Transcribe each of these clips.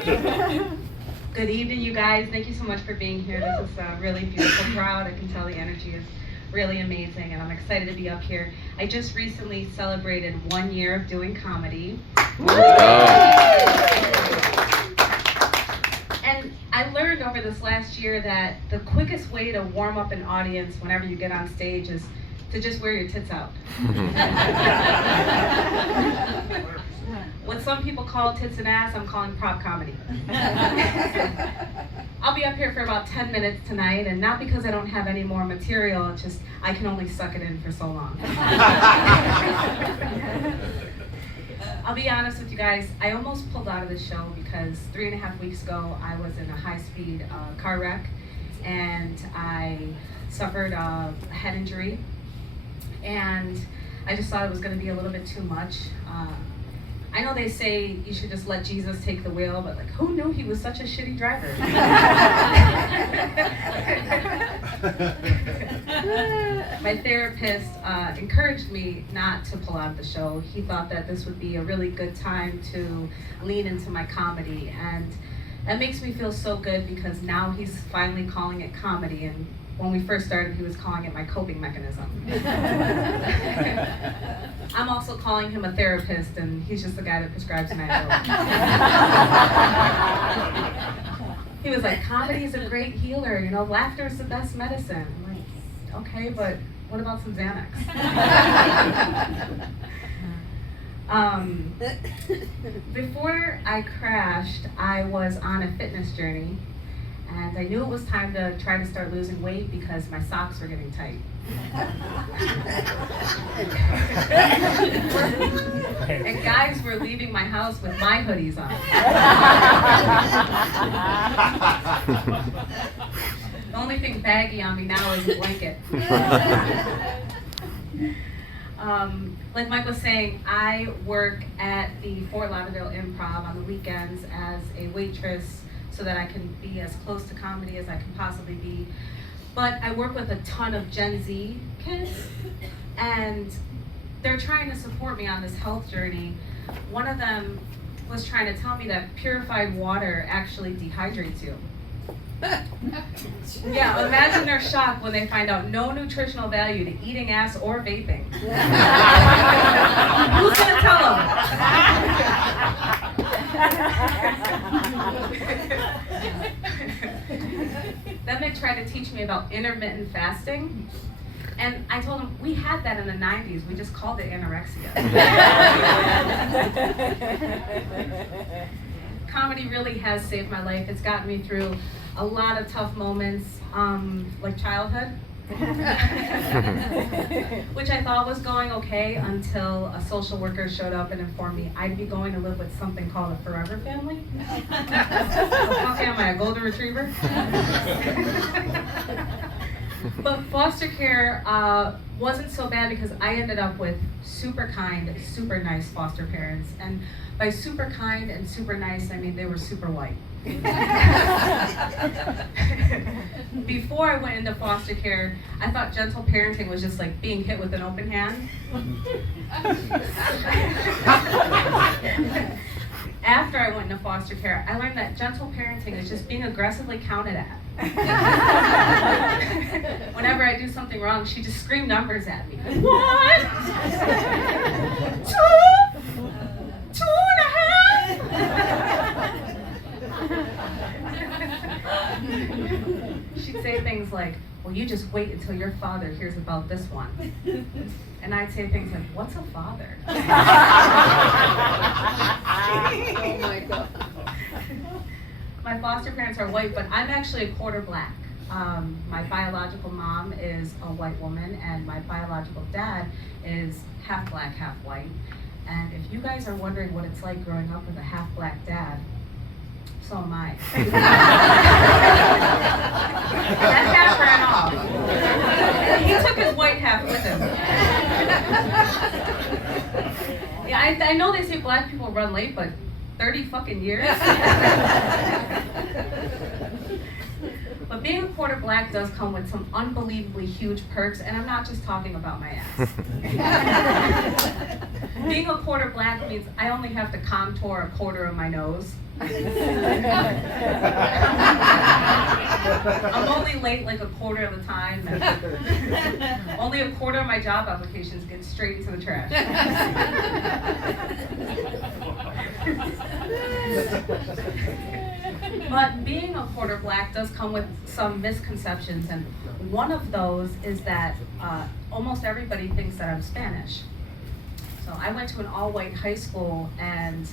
Good evening, you guys. Thank you so much for being here. This is a really beautiful crowd. I can tell the energy is really amazing, and I'm excited to be up here. I just recently celebrated 1 year of doing comedy. And I learned over this last year that the quickest way to warm up an audience whenever you get on stage is to just wear your tits out. What some people call tits and ass, I'm calling prop comedy. I'll be up here for about 10 minutes tonight, and not because I don't have any more material, it's just I can only suck it in for so long. I'll be honest with you guys, I almost pulled out of this show because 3.5 weeks ago I was in a high-speed car wreck, and I suffered a head injury, and I just thought it was going to be a little bit too much. I know they say you should just let Jesus take the wheel, but like, who knew he was such a shitty driver? My therapist encouraged me not to pull out of the show. He thought that this would be a really good time to lean into my comedy, and that makes me feel so good because now he's finally calling it comedy, and when we first started, he was calling it my coping mechanism. I'm also calling him a therapist, and he's just the guy that prescribes Advil. He was like, comedy is a great healer, you know, laughter is the best medicine. I'm like, okay, but what about some Xanax? Before I crashed, I was on a fitness journey, and I knew it was time to try to start losing weight because my socks were getting tight. And guys were leaving my house with my hoodies on. The only thing baggy on me now is a blanket. Like Mike was saying, I work at the Fort Lauderdale Improv on the weekends as a waitress so that I can be as close to comedy as I can possibly be. But I work with a ton of Gen Z kids, and they're trying to support me on this health journey. One of them was trying to tell me that purified water actually dehydrates you. Yeah, imagine their shock when they find out no nutritional value to eating ass or vaping. Who's gonna tell them? Then they tried to teach me about intermittent fasting. And I told them, we had that in the 90s, we just called it anorexia. Comedy really has saved my life. It's gotten me through a lot of tough moments, like childhood, which I thought was going okay until a social worker showed up and informed me I'd be going to live with something called a forever family. What the fuck am I, a golden retriever? But foster care wasn't so bad because I ended up with super kind, super nice foster parents. And by super kind and super nice, I mean they were super white. Before I went into foster care, I thought gentle parenting was just like being hit with an open hand. After I went into foster care, I learned that gentle parenting is just being aggressively counted at. Whenever I do something wrong, she just screamed numbers at me. 1, 2, 2.5. She'd say things like, well, you just wait until your father hears about this one. And I'd say things like, what's a father? Oh my God. My foster parents are white, but I'm actually a quarter black. My biological mom is a white woman, and my biological dad is half black, half white. And if you guys are wondering what it's like growing up with a half black dad, so am I. That half ran off. He took his white half with him. Yeah, I know they say black people run late, but 30 fucking years? But being a quarter black does come with some unbelievably huge perks, and I'm not just talking about my ass. Being a quarter black means I only have to contour a quarter of my nose. I'm only late like a quarter of the time. And only a quarter of my job applications get straight into the trash. But being a quarter black does come with some misconceptions, and one of those is that almost everybody thinks that I'm Spanish. So I went to an all-white high school, and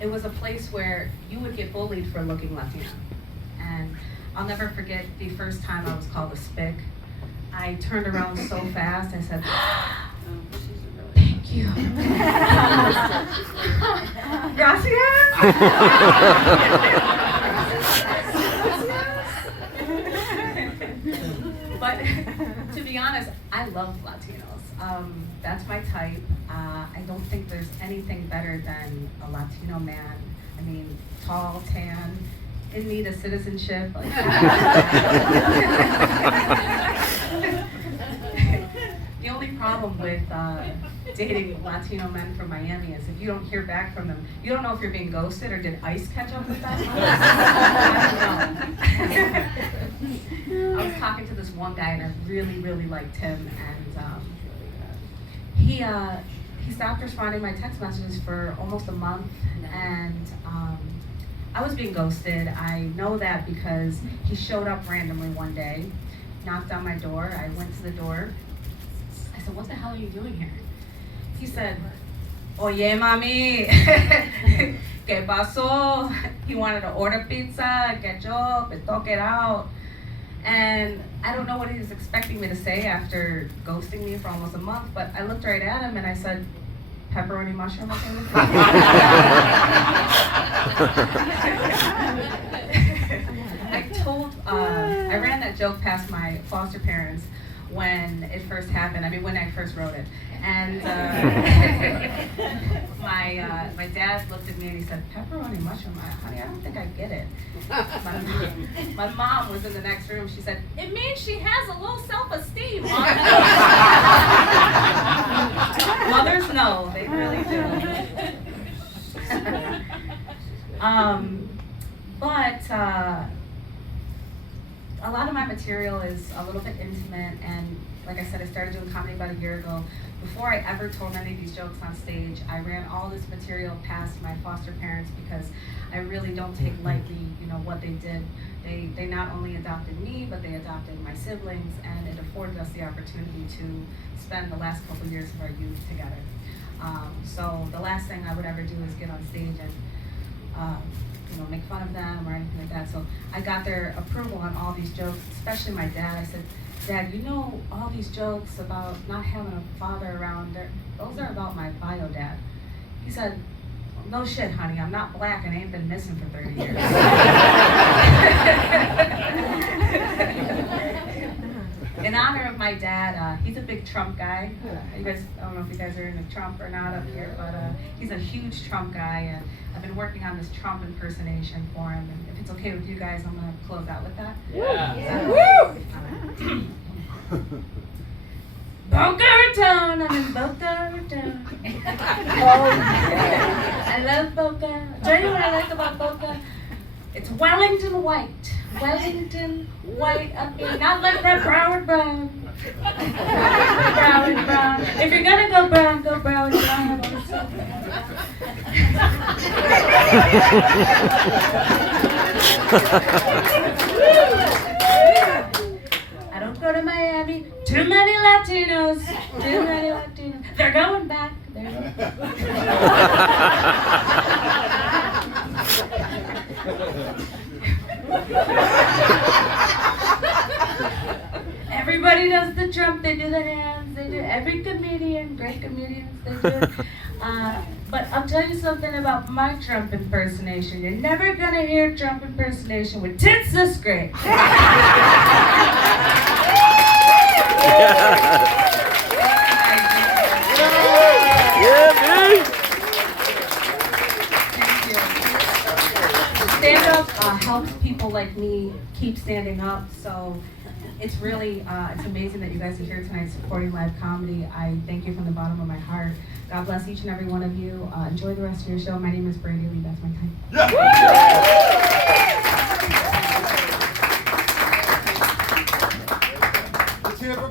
it was a place where you would get bullied for looking Latina. And I'll never forget the first time I was called a spick. I turned around so fast, I said, thank you. Gracias. But to be honest, I love Latinos. That's my type. I don't think there's anything better than a Latino man. I mean, tall, tan, in need of citizenship. Like, the only problem with dating Latino men from Miami is if you don't hear back from them, you don't know if you're being ghosted or did ICE catch up with them. I don't know. I was talking to this one guy and I really, really liked him, and he stopped responding to my text messages for almost a month, and I was being ghosted. I know that because he showed up randomly one day, knocked on my door. I went to the door. I said, what the hell are you doing here? He said, oye, mami, ¿qué pasó? He wanted to order pizza, ketchup, and talk it out. And I don't know what he was expecting me to say after ghosting me for almost a month, but I looked right at him and I said, pepperoni mushroom, okay with you? I ran that joke past my foster parents when it first happened. I mean, when I first wrote it. And my dad looked at me and he said, pepperoni mushroom, honey, I don't think I get it. My mom was in the next room. She said, it means she has a low self-esteem, Mom. Mothers know, they really do. But a lot of my material is a little bit intimate, and like I said, I started doing comedy about a year ago. Before I ever told any of these jokes on stage, I ran all this material past my foster parents because I really don't take lightly, what they did. They not only adopted me, but they adopted my siblings, and it afforded us the opportunity to spend the last couple years of our youth together. So the last thing I would ever do is get on stage and make fun of them or anything like that. So I got their approval on all these jokes, especially my dad. I said, Dad, all these jokes about not having a father around, those are about my bio dad. He said, no shit, honey, I'm not black and I ain't been missing for 30 years. In honor of my dad, he's a big Trump guy. I don't know if you guys are into Trump or not up here, but he's a huge Trump guy, and I've been working on this Trump impersonation for him. And if it's okay with you guys, I'm gonna close out with that. Yeah. Woo! Boca Raton, I'm in Boca Raton. I love Boca. I'll tell you what I like about Boca. It's Wellington white. Wellington white up here. Not like that brown. Brown. If you're gonna go brown, go brown. I don't go to Miami. Too many Latinos. They're going back. Everybody does the Trump, they do the hands, they do every comedian, great comedians, they do it. But I'll tell you something about my Trump impersonation. You're never gonna hear Trump impersonation with tits this great. Stand-up helps people like me keep standing up, so it's really, it's amazing that you guys are here tonight supporting live comedy. I thank you from the bottom of my heart. God bless each and every one of you. Enjoy the rest of your show. My name is Brandy Lee. That's my time. Yeah.